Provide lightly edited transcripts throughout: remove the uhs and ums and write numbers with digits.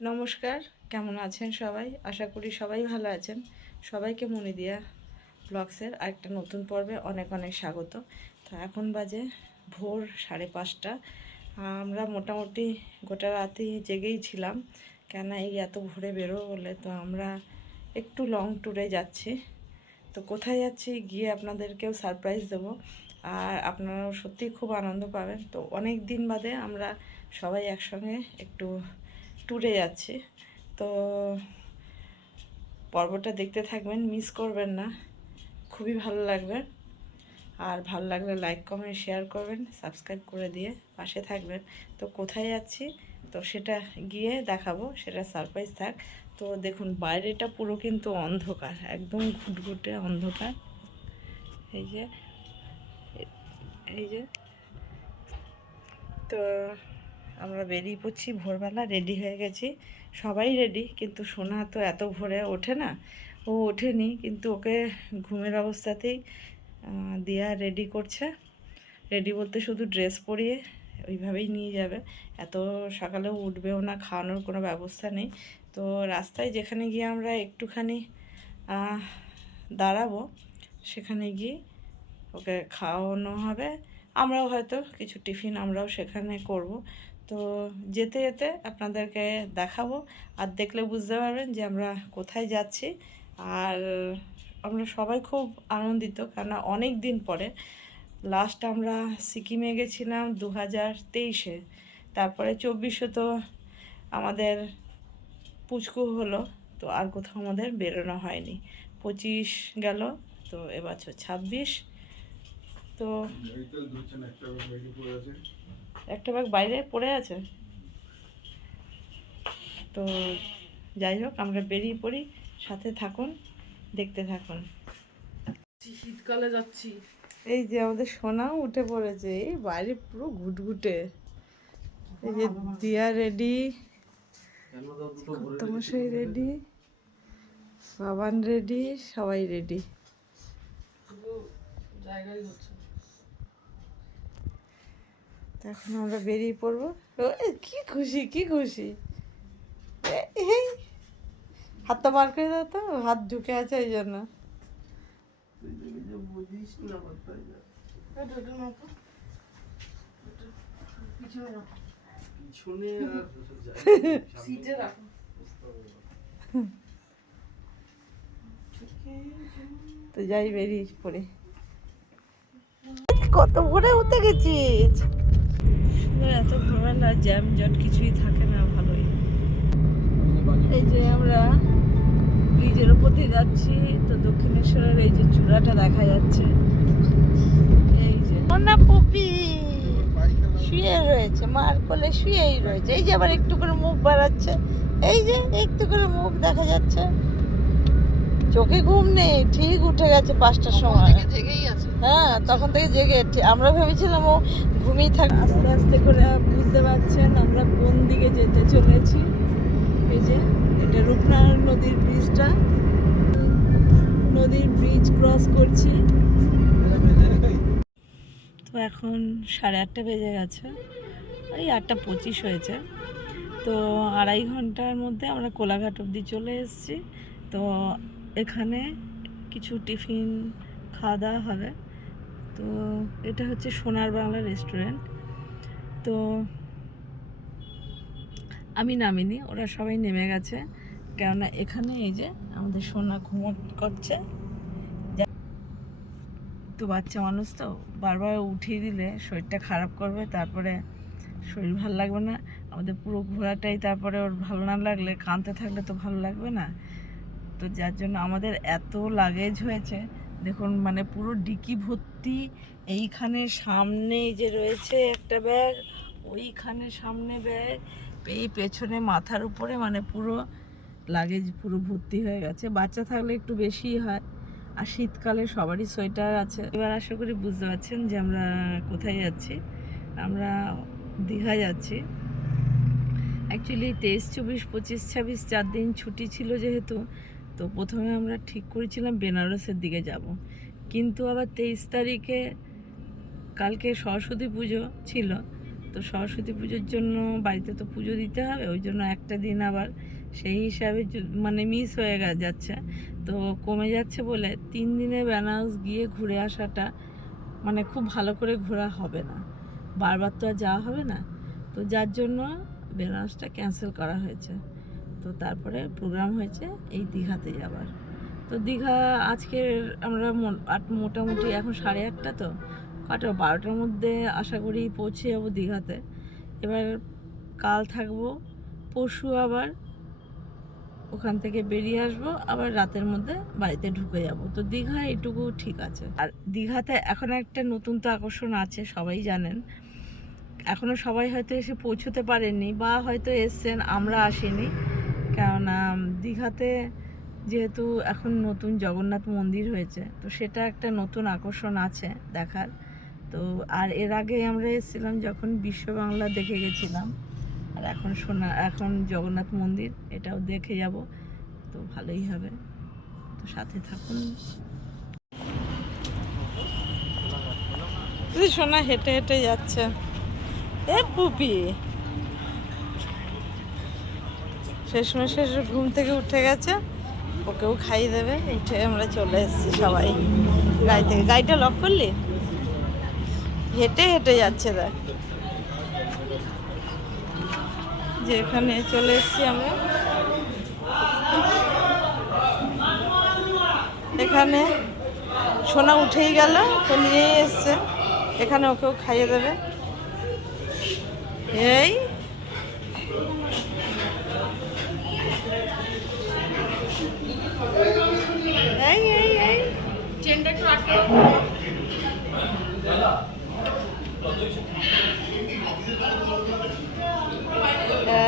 নমস্কার, কেমন আছেন সবাই? আশা করি সবাই ভালো আছেন। সবাইকে মনিদিয়া ব্লগসের আরেকটা নতুন পর্বে অনেক অনেক স্বাগত। তো এখন বাজে ভোর 5:30। আমরা মোটামুটি গোটা রাতেই জেগেই ছিলাম, কেন এই এত ভোরে বেরোবো বলে। তো আমরা একটু লং ট্যুরে যাচ্ছি। তো কোথায় যাচ্ছি গিয়ে আপনাদেরকেও সারপ্রাইজ দেবো, আর আপনারাও সত্যিই খুব আনন্দ পাবেন। তো অনেক দিন বাদে আমরা সবাই একসঙ্গে একটু ট্যুরে যাচ্ছি। তো পর্বটা দেখতে থাকবেন, মিস করবেন না, খুবই ভালো লাগবে। আর ভালো লাগলে লাইক কমেন্ট শেয়ার করবেন, সাবস্ক্রাইব করে দিয়ে পাশে থাকবেন। তো কোথায় যাচ্ছি তো সেটা গিয়ে দেখাবো, সেটা সারপ্রাইজ থাক। তো দেখুন বাইরেটা পুরো কিন্তু অন্ধকার, একদম ঘুটঘুটে অন্ধকার। এই যে এই যে তো আমরা বেরিয়ে পড়ছি ভোরবেলা, রেডি হয়ে গেছি, সবাই রেডি। কিন্তু সোনা তো এত ভোরে ওঠে না, ও ওঠেনি, কিন্তু ওকে ঘুমের অবস্থাতেই দিয়া রেডি করছে। রেডি বলতে শুধু ড্রেস পরিয়ে ওইভাবেই নিয়ে যাবে। এত সকালেও উঠবেও না, খাওয়ানোর কোনো ব্যবস্থা নেই। তো রাস্তায় যেখানে গিয়ে আমরা একটুখানি দাঁড়াবো, সেখানে গিয়ে ওকে খাওয়ানো হবে। আমরাও হয়তো কিছু টিফিন আমরাও সেখানে করব। তো যেতে যেতে আপনাদেরকে দেখাবো, আর দেখলে বুঝতে পারবেন যে আমরা কোথায় যাচ্ছি। আর আমরা সবাই খুব আনন্দিত, কেননা অনেক দিন পরে। লাস্ট আমরা সিকিমে গেছিলাম 2023-এ, তারপরে 24-এ তো আমাদের পুচকু হলো। তো আর কোথাও আমাদের বেরোনো হয়নি। 25 গেল, তো এবছর 26। তো একটা ব্যাগ বাইরে পড়ে আছে। তো যাই হোক, আমরা বেরিয়ে পড়ি, সাথে থাকুন, দেখতে থাকুন। শীতকালে যাচ্ছি। এই যে আমাদের সোনাও উঠে পড়েছে, এই বাইরে পুরো ঘুটঘুটে। এই যে দিয়া রেডি, কর্তামশাই রেডি, বাবান রেডি, সবাই রেডি। জায়গায় হচ্ছে এখন আমরা বেরিয়ে পড়বো। কি খুশি, কি খুশি! এই হাতটা বার করে দাও, তো হাত ঢুকে আছে এই জন্য। বুঝিস না কোথায় যা। পিছনে আর সিটে রাখো। তো যাই, বেরিয়ে পড়ি। কত ভোরে উঠে গেছিস! এত ভোরবেলা জ্যাম জট কিছুই থাকে না, ভালোই। এই যে আমরা ব্রিজের উপর দিয়ে যাচ্ছি, তো দক্ষিণেশ্বরের এই যে চূড়াটা দেখা যাচ্ছে। এই যে না পুপি শুয়ে রয়েছে, মার কোলে শুয়েই রয়েছে। এই যে আবার একটু করে মুখ বাড়াচ্ছে, এই যে একটু করে মুখ দেখা যাচ্ছে। চোখে ঘুম নেই, ঠিক উঠে গেছে 5টার সময়। হ্যাঁ, তখন থেকে জেগে। আমরা ভেবেছিলাম ও ঘুমিয়ে থাকে। আস্তে আস্তে করে বুঝতে পারছেন আমরা কোন দিকে যেতে চলেছি। এই যে এটা রূপনারায়ণ নদীর ব্রিজটা, নদীর ব্রিজ ক্রস করছি। তো এখন 8:30 বেজে গেছে, ওই 8:25 হয়েছে। তো 2.5 ঘন্টার মধ্যে আমরা কোলাঘাট অবধি চলে এসেছি। তো এখানে কিছু টিফিন খাওয়া দাওয়া হবে। তো এটা হচ্ছে সোনার বাংলা রেস্টুরেন্ট। তো আমি নামিনি, ওরা সবাই নেমে গেছে, কেননা এখানে এই যে আমাদের সোনা করছে। তো বাচ্চা মানুষ তো বারবার উঠিয়ে দিলে শরীরটা খারাপ করবে, তারপরে শরীর ভালো লাগবে না। আমাদের পুরো ঘোরাটাই, তারপরে ওর ভালো না লাগলে, কাঁদতে থাকলে তো ভালো লাগবে না। তো যার জন্য আমাদের এত লাগেজ হয়েছে, দেখুন মানে পুরো ডিকি ভর্তি। এইখানে সামনে যে রয়েছে একটা ব্যাগ, ওইখানে সামনে ব্যাগ, এই পেছনে মাথার উপরে, মানে পুরো লাগেজ পুরো ভর্তি হয়ে গেছে। বাচ্চা থাকলে একটু বেশি হয়, আর শীতকালে সবারই সোয়েটার আছে। এবার আশা করি বুঝতে পারছেন যে আমরা কোথায় যাচ্ছি। আমরা দীঘা যাচ্ছি। অ্যাকচুয়ালি 23, 24, 25, 26 4 দিন ছুটি ছিল যেহেতু, তো প্রথমে আমরা ঠিক করেছিলাম বেনারসের দিকে যাব। কিন্তু আবার 23 তারিখে কালকে সরস্বতী পুজো ছিল, তো সরস্বতী পুজোর জন্য বাড়িতে তো পুজো দিতে হবে, ওই জন্য একটা দিন আবার সেই হিসাবে মানে মিস হয়ে যাচ্ছে। তো কমে যাচ্ছে বলে 3 দিনে বেনারস গিয়ে ঘুরে আসাটা মানে খুব ভালো করে ঘোরা হবে না, বারবার তো আর যাওয়া হবে না। তো যার জন্য বেনারসটা ক্যান্সেল করা হয়েছে। তো তারপরে প্রোগ্রাম হয়েছে এই দীঘাতে যাবার। তো দীঘা আজকে আমরা মোটামুটি এখন 8:30 তো, 12টার মধ্যে আশা করি পৌঁছে যাবো দীঘাতে। এবার কাল থাকবো, পরশু আবার ওখান থেকে বেরিয়ে আসবো, আবার রাতের মধ্যে বাড়িতে ঢুকে যাব। তো দীঘা এটুকু ঠিক আছে। আর দীঘাতে এখন একটা নতুন তো আকর্ষণ আছে, সবাই জানেন। এখনও সবাই হয়তো এসে পৌঁছতে পারেননি বা হয়তো এসছেন, আমরা আসিনি। কেননা দীঘাতে যেহেতু এখন নতুন জগন্নাথ মন্দির হয়েছে, তো সেটা একটা নতুন আকর্ষণ আছে দেখার। তো আর এর আগে আমরা এসেছিলাম যখন বিশ্ব বাংলা দেখে গেছিলাম, আর এখন জগন্নাথ মন্দির, এটাও দেখে যাব। তো ভালোই হবে, তো সাথে থাকুন। সোনা হেঁটে হেঁটে যাচ্ছে, এ পুপি শেষ ঘুম থেকে উঠে গেছে, ওকেও খাইয়ে দেবে। উঠে আমরা চলে এসেছি সবাই গাড়ি থেকে। গাড়িটা লক করলি? হেঁটে হেঁটে যাচ্ছে দেখ, যেখানে চলে এসেছি আমরা। এখানে সোনা উঠেই গেল, তো নিয়ে এসছে এখানে, ওকেও খাইয়ে দেবে। এই এই এই এই চেনটা একটু আটকে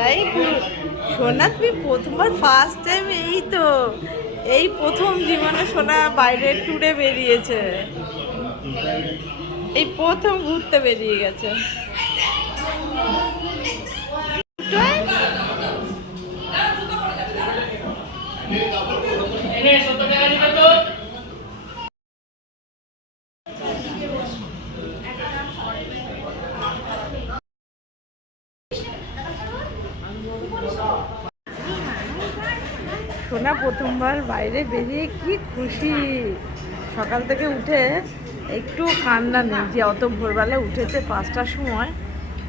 এই সোনা, তুমি প্রথমবার ফার্স্ট টাইম এই প্রথম জীবনে সোনা বাইরে ট্যুরে বেরিয়েছে, এই প্রথম ঘুরতে বেরিয়ে গেছে। সোনা প্রথমবার বাইরে বেরিয়ে কি খুশি, সকাল থেকে উঠে একটু কান্না নেই, যে অত ভোরবেলা উঠেছে 5টার সময়,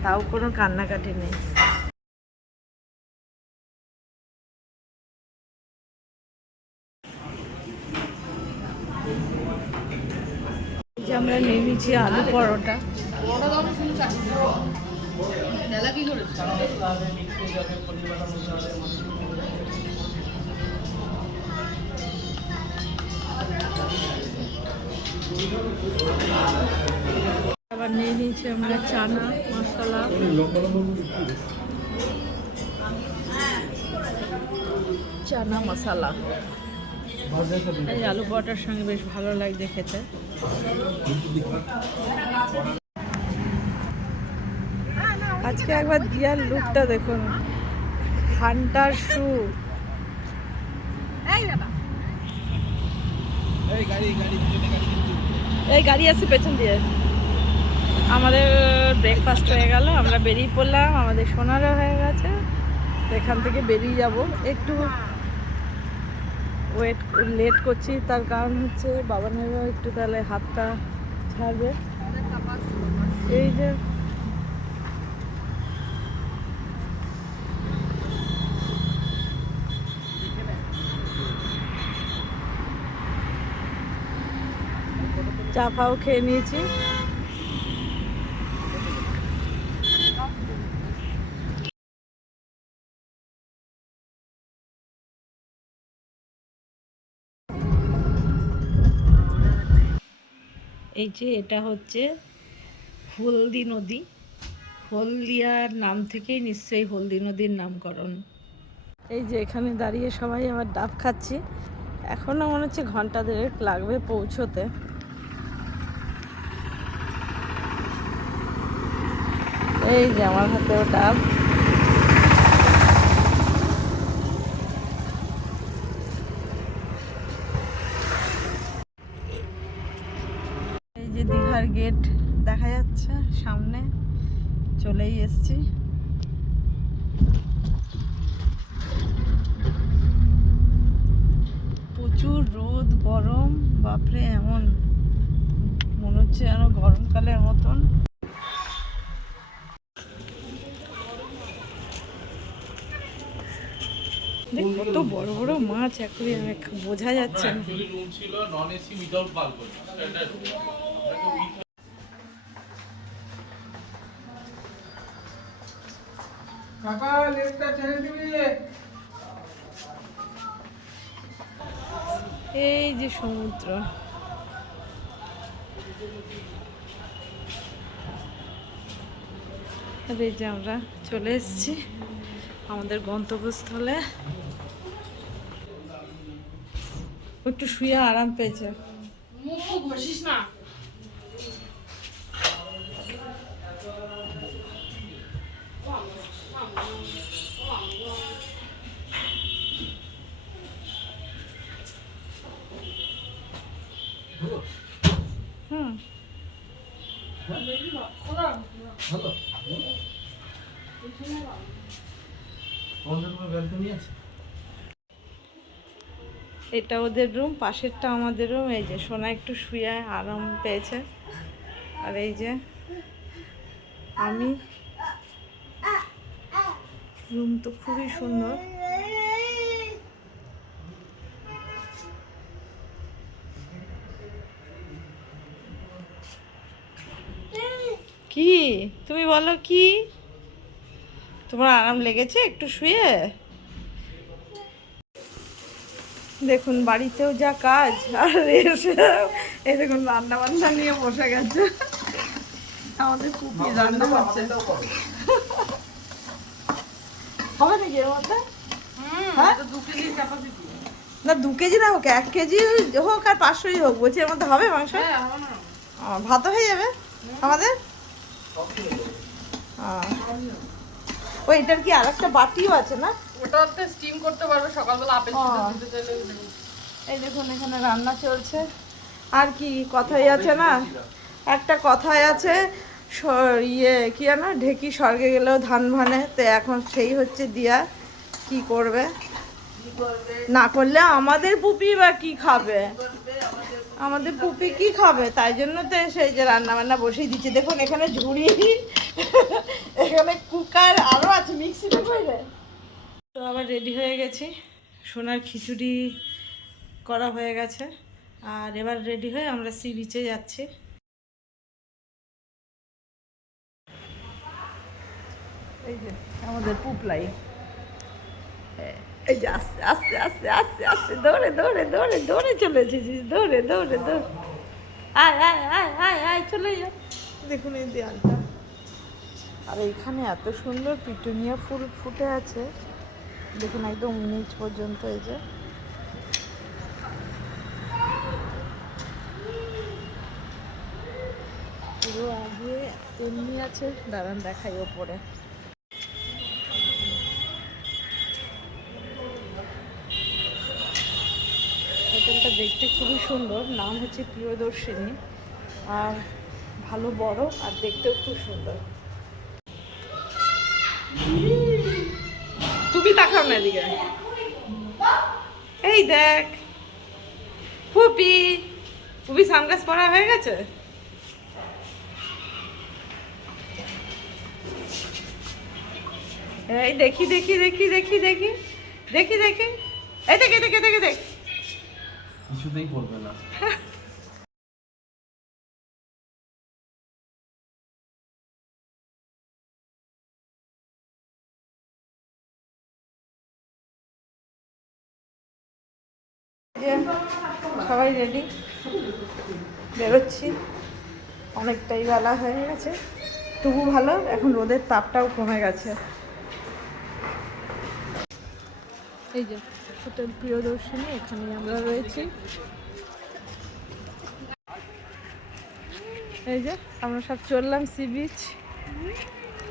তাও কোনো কান্নাকাটি নেই। যে আমরা নিয়ে নিচ্ছি আলু পরোটা। কি করেছে? আবার নিয়ে নিয়েছি আমরা চানা মশলা, চানা মশলা। এই আলু পরোটার সঙ্গে বেশ ভালো লাগছে খেতে। আজকে একবার দিয়ার লুকটা দেখুন, হান্টার শু। এই গাড়ি আছে পেছন দিয়ে। আমাদের ব্রেকফাস্ট হয়ে গেল, আমরা বেরিয়ে পড়লাম, আমাদের সোনারও হয়ে গেছে। তো এখান থেকে বেরিয়ে যাব, একটু লেট করছি, তার কারণ হচ্ছে বাবানেরও একটু তাহলে হাতটা ছাড়বে। এই যে চা ফাও খেয়ে নিয়েছি। এই যে এটা হচ্ছে হলদি নদী, হলদিয়ার নাম থেকেই নিশ্চয়ই হলদি নদীর নামকরণ। এই যে এখানে দাঁড়িয়ে সবাই আবার ডাব খাচ্ছি, এখনও মনে হচ্ছে ঘন্টা 2.5 লাগবে পৌঁছোতে। এই যে আমার হাতেও ডাব। এই যে দীঘার গেট দেখা যাচ্ছে সামনে, চলেই এসছি। প্রচুর রোদ, গরম, বাপরে, এমন মনে হচ্ছে যেন গরমকালের মতন। কত বড় বড় মাছ অ্যাকুয়ারিয়ামে, বোঝা যাচ্ছে না। এই যে সমুদ্র, আর এই যে আমরা চলে এসেছি আমাদের গন্তব্যস্থলে। একটু শুয়ে আরাম পেয়েছে। মুখ ঘষিস না। হুম, এটা ওদের রুম, পাশেরটা আমাদের রুম। এই যে সোনা একটু শুয়ে আরাম পেয়েছে, আর এই যে আমি। রুম তো খুবই সুন্দর। কি তুমি বলো, কি তোমার আরাম লেগেছে একটু শুয়ে? দেখুন বাড়িতেও যা কাজ, আর এসে এই দেখুন রান্না বান্না নিয়ে বসে গেছে। আমাদের পুপি রান্না করছে। হবে নাকি এর মধ্যে? হ্যাঁ, 2 কেজি ক্যাপাসিটি। না 2 কেজি না হোক, 1 কেজি হোক আর 500ই হোক, বলছি এর মধ্যে হবে মাংস? হ্যাঁ, হবে না। ভাতও হয়ে যাবে আমাদের। ওইটার কি আর একটা বাটিও আছে না? ওটাতে স্টিম করতে পারবে, সকালবেলা আপেল সিদ্ধ দিতে চাইলে। এই দেখুন এখানে রান্না চলছে। আর কি কথাই আছে না, একটা কথাই আছে, ইয়ে কি জানো, ঢেকি স্বর্গে গেলেও ধান ভানে। তো এখন সেই হচ্ছে দিয়া, কি করবে না করলে আমাদের পুপি বা কি খাবে, আমাদের পুপি কি খাবে? তাই জন্য তো সেই যে রান্না বান্না বসিয়ে দিচ্ছে। দেখুন এখানে ঝুড়ি, এখানে কুকার, আরও আছে মিক্সিতে করে। তো আবার রেডি হয়ে গেছি, সোনার খিচুড়ি করা হয়ে গেছে, আর এবার রেডি হয়ে আমরা সি বিচে যাচ্ছি। এই যে আমাদের পুপলাই, এই যে আস্তে আস্তে আস্তে আস্তে আস্তে দৌড়ে দৌড়ে দৌড়ে দৌড়ে চলে এসেছিস, দৌড়ে দৌড়ে দৌড়ে, আয় আয় আয় আয় আয় চলে যা। দেখুন এই দেয়ালটা, আর এইখানে এত সুন্দর পিটুনিয়া ফুল ফুটে আছে, দেখুন একদম নিচ পর্যন্ত। এই যে পুরো আগে এমনি আছে, দাঁড়ান দেখাই ওপরে। হোটেলটা দেখতে খুবই সুন্দর, নাম হচ্ছে প্রিয়দর্শিনী, আর ভালো বড়, আর দেখতেও খুব সুন্দর। তুমি তাকাও না এদিকে, এই দেখ পুপি, পুপি সানগ্লাস পরা হয়ে গেছে। এই দেখি দেখি দেখি দেখি দেখি দেখি দেখি, এই দেখে দেখে দেখে দেখ, কিছুতেই পড়বে না। সবাই রেডি, বেরোচ্ছি। অনেকটাই বেলা হয়ে গেছে, তবু ভালো, এখন রোদের তাপটাও কমে গেছে। এই যে হোটেল প্রিয়দর্শিনী, এখানে আমরা রয়েছি। এই যে আমরা সব চললাম সি বিচ।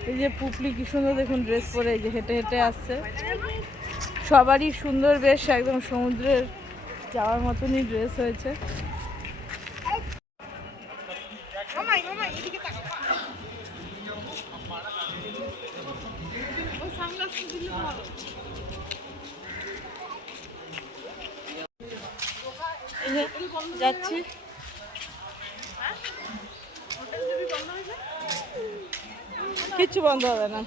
এই যে পুপলি কি সুন্দর দেখুন ড্রেস পরে, এই যে হেঁটে হেঁটে আসছে। সবারই সুন্দর, বেশ একদম সমুদ্রের যাওয়ার মতনই ড্রেস হয়েছে। যাচ্ছি। কিচ্ছু বন্ধ হবে না।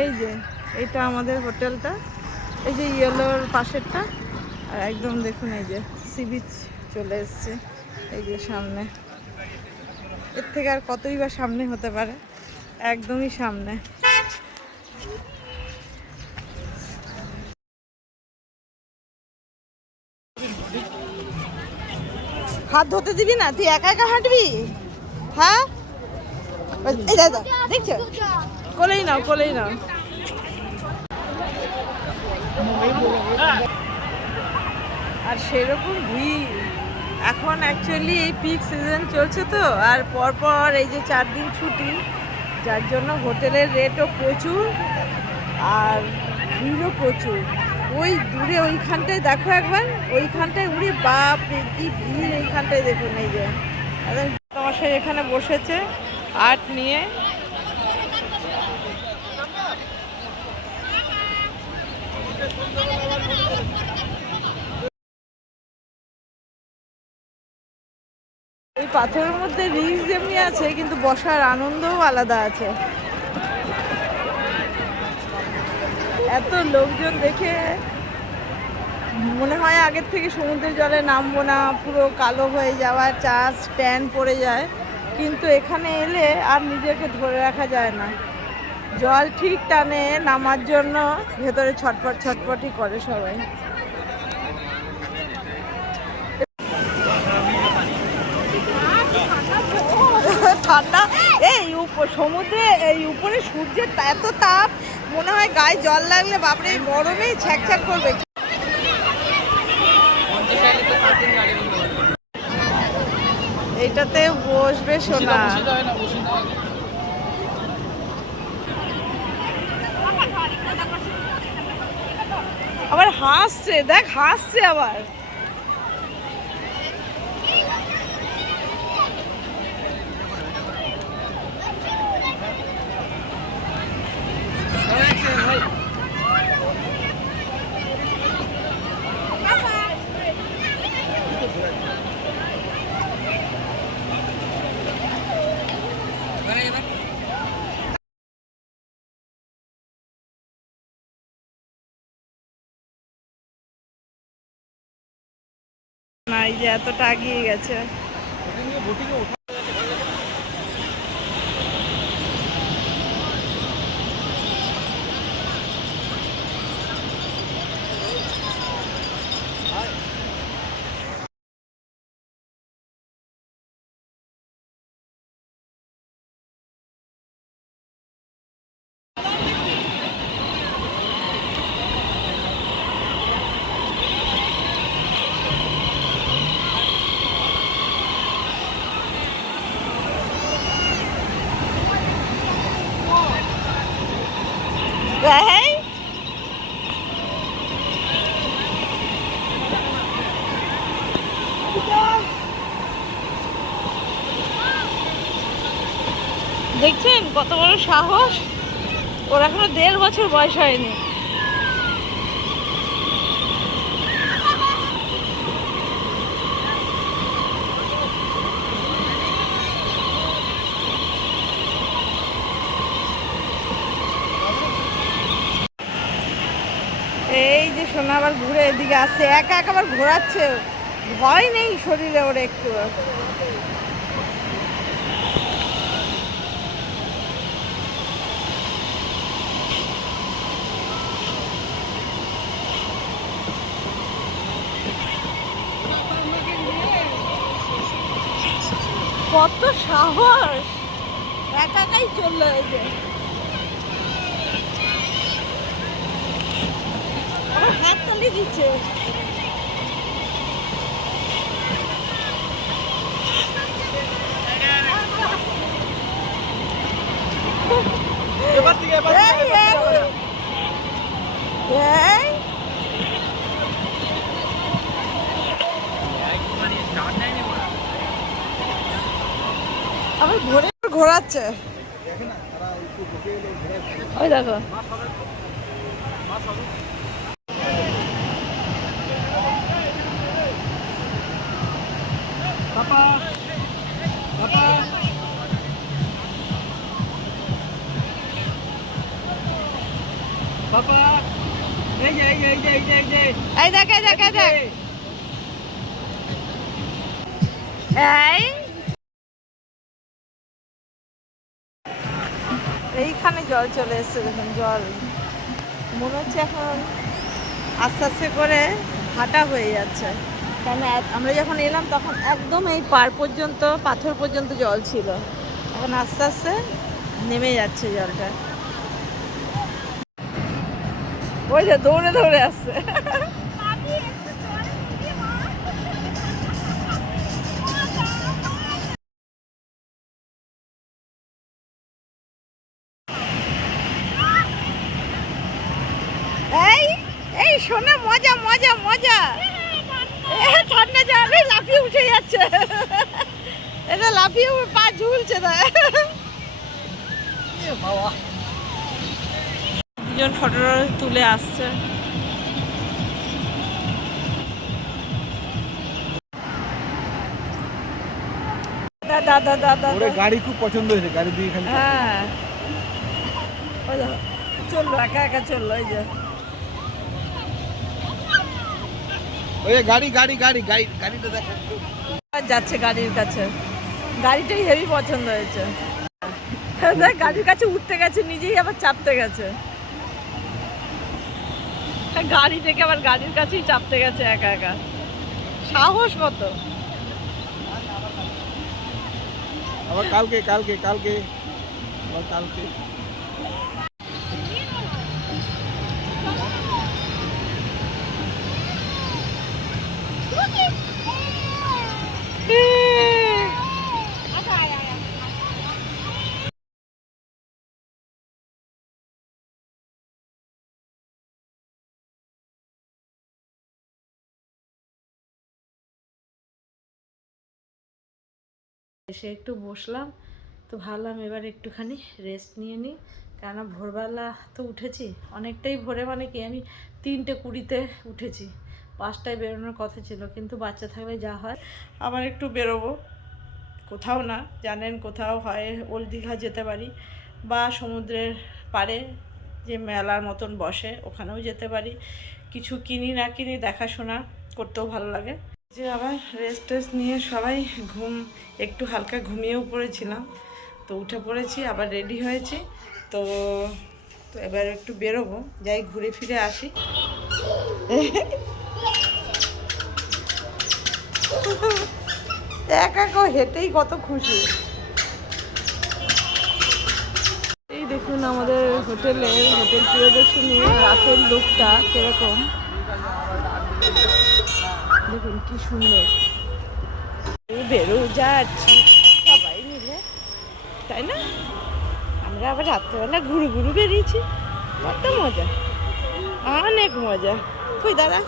এই যে এটা আমাদের হোটেলটা, এই যে ইয়েলোর পাশেরটা, আর একদম দেখুন এই যে সি বিচ চলে এসছে এই যে সামনে। এর থেকে আর কতই বা সামনে হতে পারে, একদমই সামনে। হাত ধরতে দিবি না? তুই একা একা হাঁটবি? হ্যাঁ, এই দাদা দেখছো, কোলেই নাও, কোলেই নাও। আর সেরকম ভিড় এখন, অ্যাকচুয়ালি এই পিক সিজন চলছে তো, আর পরপর এই যে 4 দিন ছুটি, যার জন্য হোটেলের রেটও প্রচুর আর ভিড়ও প্রচুর। ওই দূরে ওইখানটায় দেখো একবার, ওইখানটায় উড়ে বাপ রে কি ভিড়, এইখানটায় দেখুন এই যে একদম তোমার সাথে এখানে বসেছে আর্ট নিয়ে। এই পাথরের মধ্যে রিস্ক যেমনি আছে, কিন্তু বসার আনন্দও আলাদা আছে। এত লোকজন দেখে মনে হয় আগের থেকে সমুদ্রের জলে নামবো না, পুরো কালো হয়ে যাওয়ার চান্স, ট্যান পড়ে যায়। কিন্তু এখানে এলে আর নিজেকে ধরে রাখা যায় না, জল ঠিক টানে নামার জন্য ভেতরে ছটফট ছটফটই করে সবাই। ঠান্ডা এই সমুদ্রে, এই উপরে সূর্যের এত তাপ, মনে হয় গায়ে জল লাগলে বাপরে গরমেই ছ্যাঁক করবে। এইটাতে বসবে সোনা। আবার হাসছে, দেখ হাসছে আবার। না, এই যে এতটা এগিয়ে গেছে। দেখছেন কত বড় সাহস, ওর এখনো 1.5 বছর বয়স হয়নি। এই যে সোনা আবার ঘুরে এদিকে আসছে, একা একা আবার ঘোরাচ্ছে, ভয় নেই শরীরে ওর একটু। কত সাহস, একা একাই চললো। এই যে হাত তালি দিচ্ছে। ঘোরাচ্ছে ওই দেখো এই দেখ এইখানে জল চলে এসছে দেখুন জল মনে হচ্ছে এখন আস্তে আস্তে করে হাঁটা হয়ে যাচ্ছে কেন আমরা যখন এলাম তখন একদম এই পার পর্যন্ত পাথর পর্যন্ত জল ছিল এখন আস্তে আস্তে নেমে যাচ্ছে জলটা ওই যে দৌড়ে দৌড়ে আসছে এই এই শোনা মজা মজা মজা ঠান্ডা জলে লাফিয়ে উঠে যাচ্ছে এটা লাফিয়ে পা ঝুলছে না দুজন ফটো তুলে আসছে দাদা দাদা গাড়ি খুব পছন্দ হয়েছে গাড়ি দিয়ে খালি হ্যাঁ চললো একা একা চললো এই যে ওই গাড়ি গাড়ি গাড়ি গাড়ি গাড়িটা দেখেন যাচ্ছে গাড়ির কাছে গাড়িটাই হেভি পছন্দ হয়েছে দেখ গাড়ির কাছে উঠতে গেছে নিজেই আবার চাপতে গেছে গাড়ি থেকে আবার গাড়ির কাছেই চাপতে গেছে একা একা সাহস কত আবার কালকে কালকে কালকে আবার কালকে এসে একটু বসলাম তো ভাবলাম এবার একটুখানি রেস্ট নিয়ে নিই কেননা ভোরবেলা তো উঠেছি অনেকটাই ভোরে মানে কি আমি 3:20-তে উঠেছি 5টায় বেরোনোর কথা ছিল কিন্তু বাচ্চা থাকলে যা হয় আবার একটু বেরোবো কোথাও না জানেন কোথাও হয় ওল্ড দীঘা যেতে পারি বা সমুদ্রের পাড়ে যে মেলার মতন বসে ওখানেও যেতে পারি কিছু কিনি না কিনি দেখাশোনা করতেও ভালো লাগে যে আবার রেস্ট টেস্ট নিয়ে সবাই একটু হালকা ঘুমিয়েও পড়েছিলাম তো উঠে পড়েছি আবার রেডি হয়েছি তো এবার একটু বেরোবো যাই ঘুরে ফিরে আসি একা হেঁটেই কত খুশি এই দেখুন আমাদের হোটেল প্রিয়দর্শনী রাতের লুকটা কিরকম দেখুন কি সুন্দর বেরো যাচ্ছি সবাই মিলে তাই না আমরা আবার রাত্রেবেলা ঘুরু ঘুরু বেরিয়েছি কত মজা অনেক মজা কই দাদা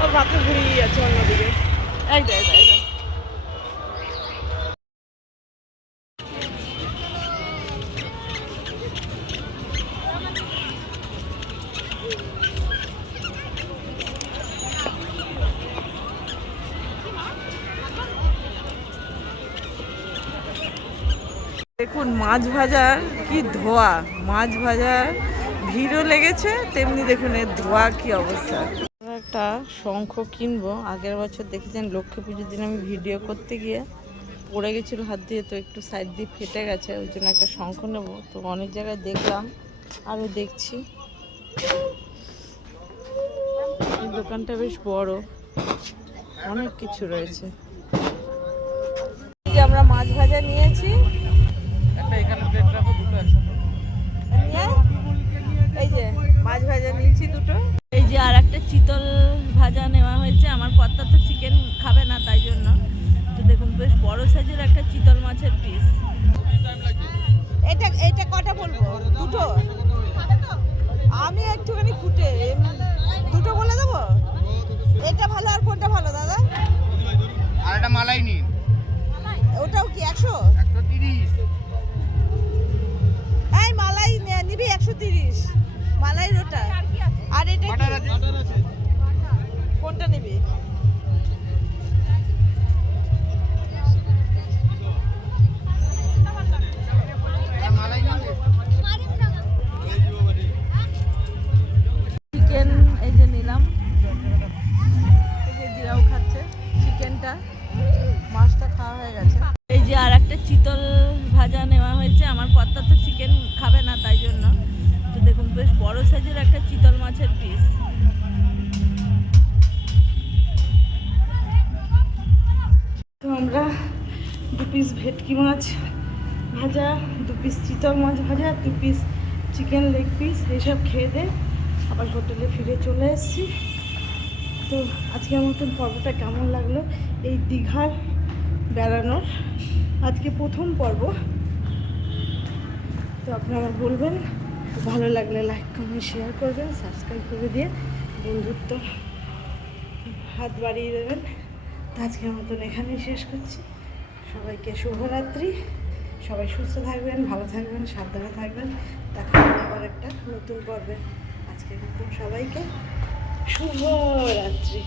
ওর মাথা ঘুরিয়ে যাচ্ছে অন্যদিকে একদম দেখুন মাছ ভাজার কি ধোয়া মাছ ভাজার ভিড়ও লেগেছে তেমনি দেখুন এর ধোয়া কি অবস্থা একটা শঙ্খ কিনবো আগের বছর দেখেছেন লক্ষ্মী পুজোর দিন আমি ভিডিও করতে গিয়ে পড়ে গেছিলো হাত দিয়ে তো একটু সাইড দিয়ে ফেটে গেছে ওই জন্য একটা শঙ্খ নেবো তো অনেক জায়গায় দেখলাম আরও দেখছি এই দোকানটা বেশ বড় অনেক কিছু রয়েছে আমরা মাছ ভাজা নিয়েছি এই যে মাছ ভাজা নিয়েছি দুটো এই যে আর একটা চিতল ভাজা নেওয়া হয়েছে আমার কর্তা তো চিকেন খাবে না তাই জন্য তো দেখুন বেশ বড় সাইজের একটা চিতল মাছের পিস এটা কটা বলবো দুটো আমি একটুখানি ফুটে দুটো বলে দেবো। এটা ভালো আর কোনটা ভালো দাদা? আর একটা মালাই নিন। ওটাও কি 100? 130। এই মালাই নিবি 130 মালাই ওটা। আর এটা কি? বাটার আছে। কোনটা নিবি? মালাই নিন। চিকেন এই যে নিলাম, এই যে দিয়াও খাচ্ছে চিকেনটা, মাছটা খাওয়া হয়ে গেছে। এই যে আর একটা চিতল ভাজা নেওয়া হয়েছে, আমার কর্তা তো চিকেন খাবে না তাই জন্য। তো দেখুন বেশ বড় সাইজের একটা চিতল মাছের পিস। তো আমরা 2 পিস ভেটকি মাছ ভাজা, 2 পিস চিতল মাছ ভাজা, 2 পিস চিকেন লেগ পিস এইসব খেয়ে দিয়ে আবার হোটেলে ফিরে চলে এসেছি। তো আজকের মতন পর্বটা কেমন লাগলো, এই দীঘার বেড়ানোর আজকে প্রথম পর্ব। তো আপনারা বলবেন, ভালো লাগলে লাইক কমেন্ট শেয়ার করবেন, সাবস্ক্রাইব করে দিয়ে বন্ধুত্ব হাত বাড়িয়ে দেবেন। তো আজকের মতন এখানেই শেষ করছি। সবাইকে শুভরাত্রি। সবাই সুস্থ থাকবেন, ভালো থাকবেন, সাবধানে থাকবেন। দেখা হবে আবার একটা নতুন পর্বে। আজকের মতন সবাইকে শুভরাত্রি।